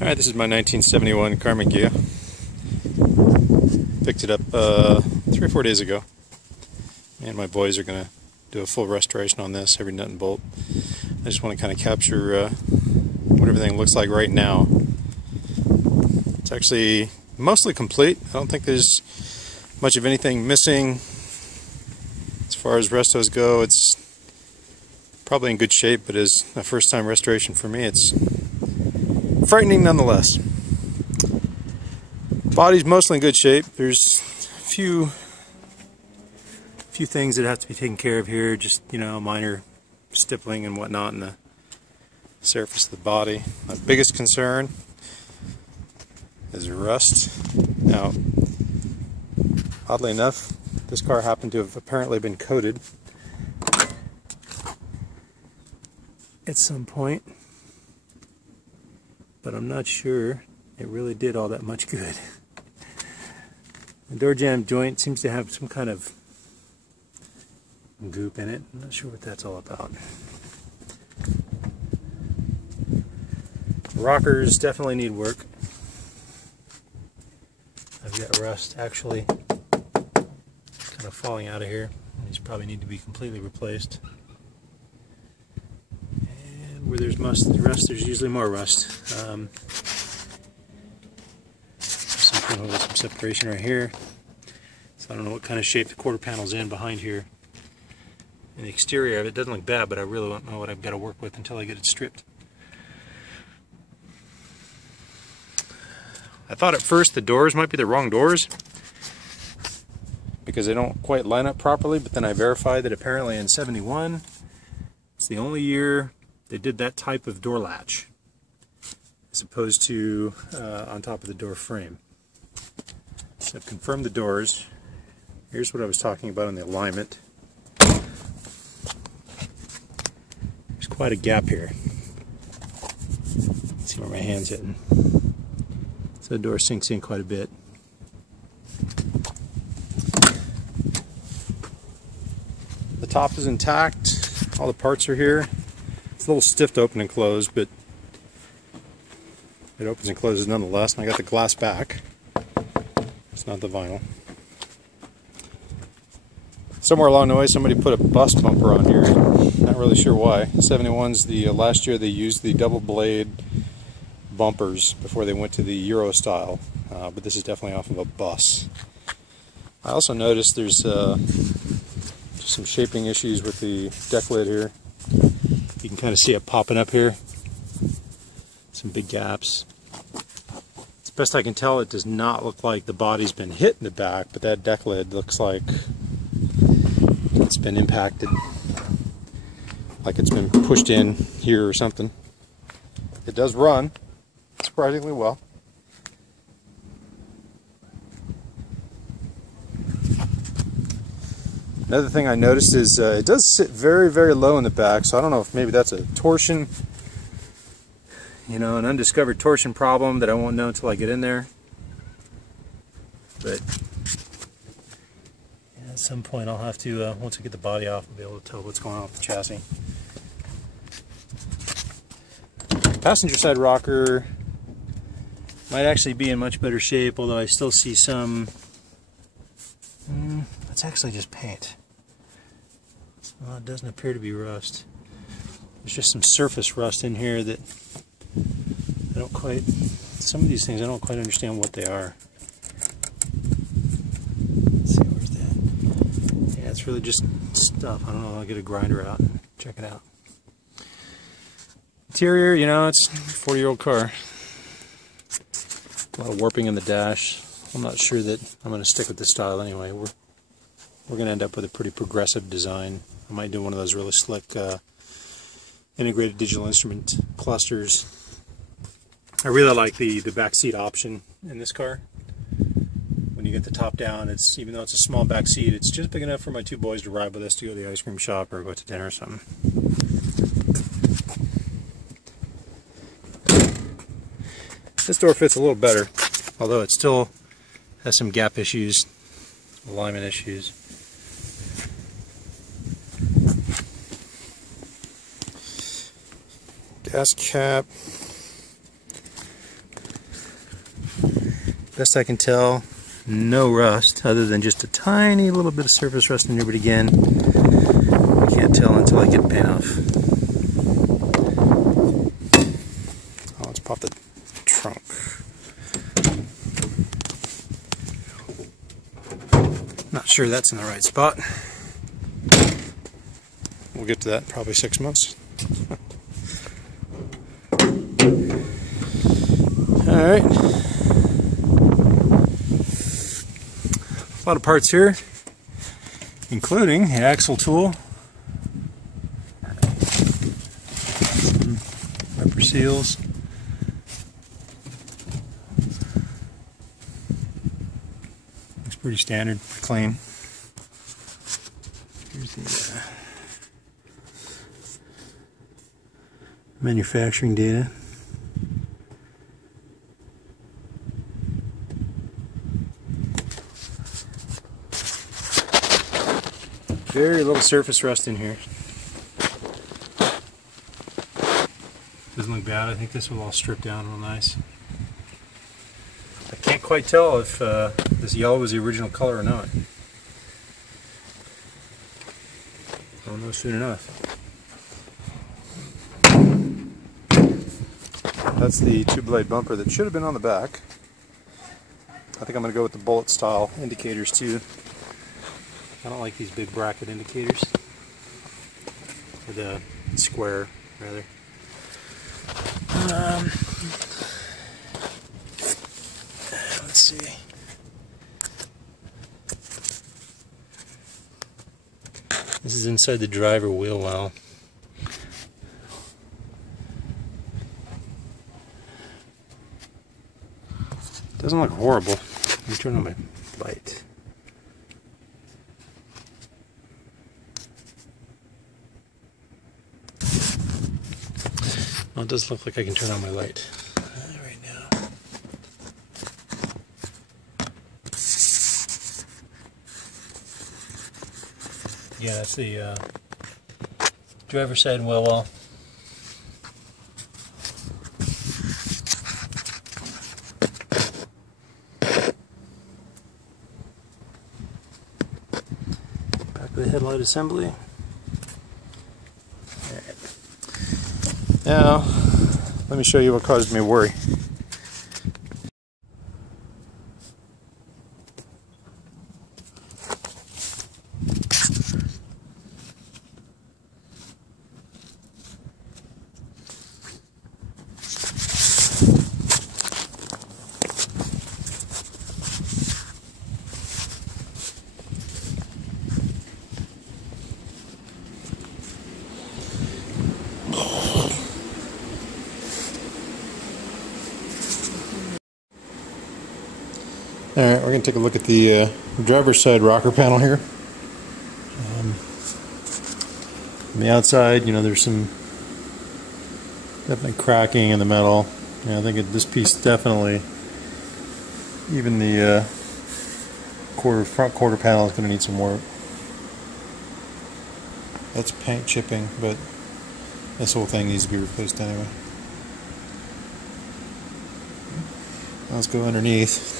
Alright, this is my 1971 Karmann Ghia. Picked it up 3 or 4 days ago. And my boys are going to do a full restoration on this, every nut and bolt. I just want to kind of capture what everything looks like right now. It's actually mostly complete. I don't think there's much of anything missing. As far as restos go, it's probably in good shape, but as a first-time restoration for me, it's frightening nonetheless. Body's mostly in good shape. There's a few things that have to be taken care of here, just, you know, minor stippling and whatnot in the surface of the body. My biggest concern is rust. Now, oddly enough, this car happened to have apparently been coated at some point, but I'm not sure it really did all that much good. The door jamb joint seems to have some kind of goop in it. I'm not sure what that's all about. Rockers definitely need work. I've got rust actually kind of falling out of here. These probably need to be completely replaced. And where there's rust, there's usually more rust. Some separation right here. So I don't know what kind of shape the quarter panel's in behind here. And the exterior of it doesn't look bad, but I really don't know what I've got to work with until I get it stripped. I thought at first the doors might be the wrong doors because they don't quite line up properly, but then I verified that apparently in '71 it's the only year they did that type of door latch as opposed to on top of the door frame. So I've confirmed the doors. Here's what I was talking about in the alignment. There's quite a gap here. Let's see where my hand's hitting. So the door sinks in quite a bit. The top is intact. All the parts are here. It's a little stiff to open and close, but it opens and closes nonetheless. And I got the glass back. It's not the vinyl. Somewhere along the way, somebody put a bust bumper on here. Not really sure why. 71's the last year they used the double blade bumpers before they went to the Euro style, but this is definitely off of a bus. I also noticed there's some shaping issues with the deck lid here. You can kind of see it popping up here. Some big gaps. As best I can tell, it does not look like the body's been hit in the back, but that deck lid looks like it's been impacted, like it's been pushed in here or something. It does run surprisingly well. Another thing I noticed is it does sit very, very low in the back, so I don't know if maybe that's a torsion, you know, an undiscovered torsion problem that I won't know until I get in there. But yeah, at some point I'll have to, once I get the body off, I'll be able to tell what's going on with the chassis. Passenger side rocker might actually be in much better shape, although I still see some, it's actually just paint. Well, it doesn't appear to be rust. There's just some surface rust in here that I don't quite, some of these things I don't quite understand what they are. Let's see, where's that? Yeah, it's really just stuff. I don't know, I'll get a grinder out and check it out. Interior, you know, it's a 40-year-old car. A lot of warping in the dash. I'm not sure that I'm going to stick with this style anyway. We're going to end up with a pretty progressive design. I might do one of those really slick integrated digital instrument clusters. I really like the back seat option in this car. When you get the top down, it's, even though it's a small back seat, it's just big enough for my two boys to ride with us to go to the ice cream shop or go to dinner or something. This door fits a little better, although it still has some gap issues, alignment issues. Gas cap Best I can tell, no rust, other than just a tiny little bit of surface rust in there, but again, I can't tell until I get the paint off. Oh, let's pop the trunk. Not sure that's in the right spot. We'll get to that in probably 6 months. Alright. A lot of parts here, including the axle tool, some rubber seals, looks pretty standard, clean. Here's the manufacturing data. Very little surface rust in here. Doesn't look bad. I think this will all strip down real nice. I can't quite tell if this yellow was the original color or not. I'll know soon enough. That's the two-blade bumper that should have been on the back. I think I'm going to go with the bullet style indicators too. I don't like these big bracket indicators. Or the square, rather. Let's see. This is inside the driver wheel well. Doesn't look horrible. Let me turn on my light. Well, it does look like I can turn on my light right now. Yeah, that's the driver's side wheel well. Back of the headlight assembly. Now, let me show you what caused me worry. Alright, we're going to take a look at the driver's side rocker panel here. On the outside, you know, there's some definitely cracking in the metal. Yeah, I think this piece definitely, even the front quarter panel is going to need some work. That's paint chipping, but this whole thing needs to be replaced anyway. Let's go underneath.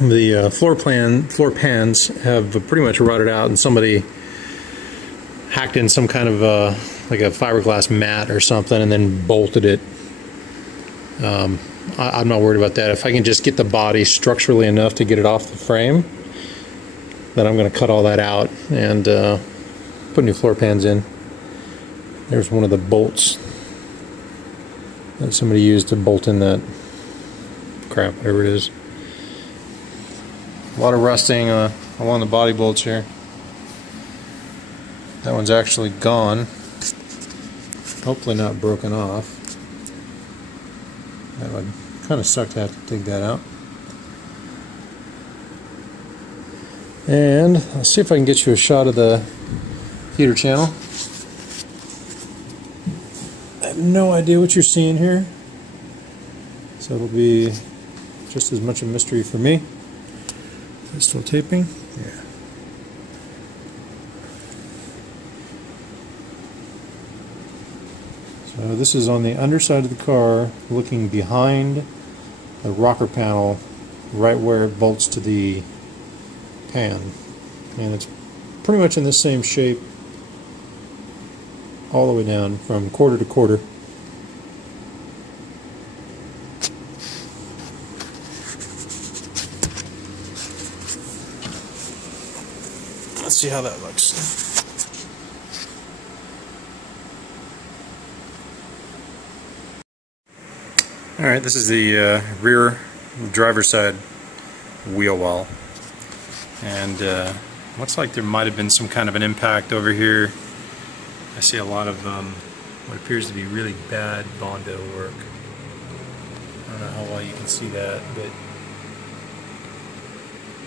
The floor pans have pretty much rotted out, and somebody hacked in some kind of like a fiberglass mat or something and then bolted it. I'm not worried about that. If I can just get the body structurally enough to get it off the frame, then I'm going to cut all that out and put new floor pans in. There's one of the bolts that somebody used to bolt in that crap, whatever it is. A lot of rusting along the body bolts here. That one's actually gone. Hopefully not broken off. That would kind of suck to have to dig that out. And let's see if I can get you a shot of the heater channel. I have no idea what you're seeing here, so it'll be just as much a mystery for me. Is it still taping? Yeah. So So this is on the underside of the car, looking behind the rocker panel, right where it bolts to the pan. And it's pretty much in the same shape all the way down from quarter to quarter. Let's see how that looks. Alright, this is the rear driver's side wheel well. And looks like there might have been some kind of an impact over here. I see a lot of what appears to be really bad Bondo work. I don't know how well you can see that, but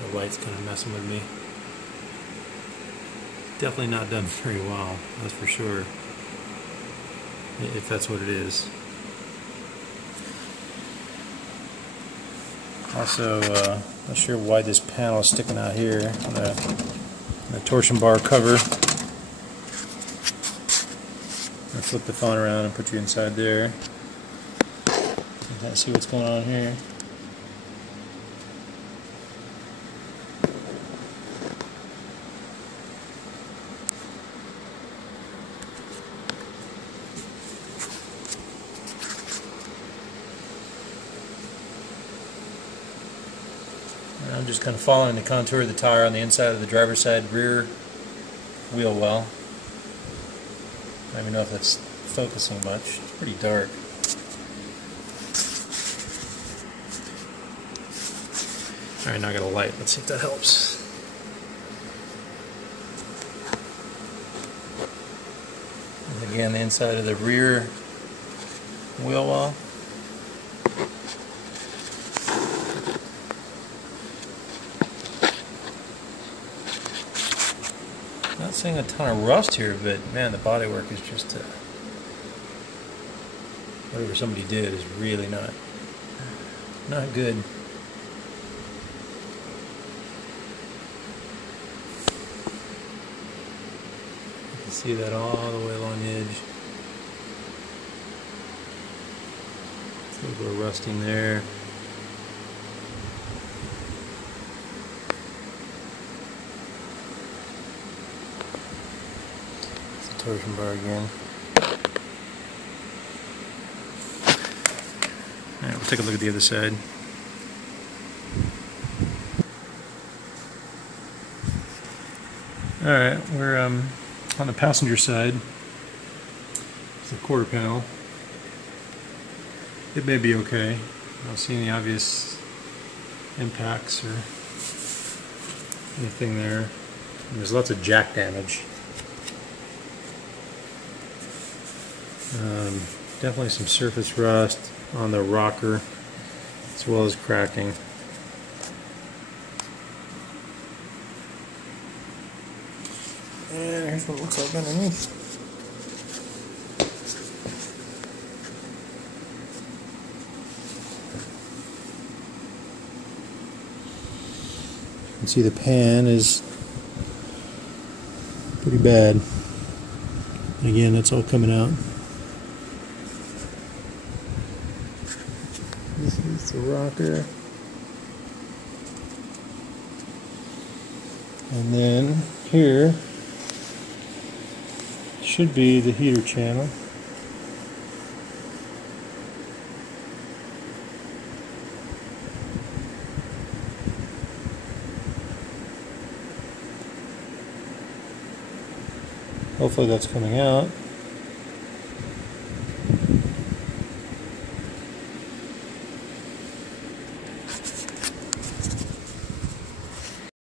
the light's kind of messing with me. Definitely not done very well, that's for sure, if that's what it is. Also, not sure why this panel is sticking out here on the torsion bar cover. I'll flip the phone around and put you inside there. Let's see what's going on here. I'm just kind of following the contour of the tire on the inside of the driver's side rear wheel well. I don't even know if that's focusing much. It's pretty dark. Alright, now I got a light. Let's see if that helps. And again, the inside of the rear wheel well. Not seeing a ton of rust here, but man, the bodywork is just whatever somebody did is really not good. You can see that all the way along the edge. It's a little bit of rusting there. Torsion bar again. Alright, we'll take a look at the other side. Alright, we're on the passenger side. It's the quarter panel. It may be okay. I don't see any obvious impacts or anything there. And there's lots of jack damage. Definitely some surface rust on the rocker as well as cracking. And here's what it looks like underneath. You can see the pan is pretty bad. Again, that's all coming out. This is the rocker. And then here should be the heater channel. Hopefully that's coming out.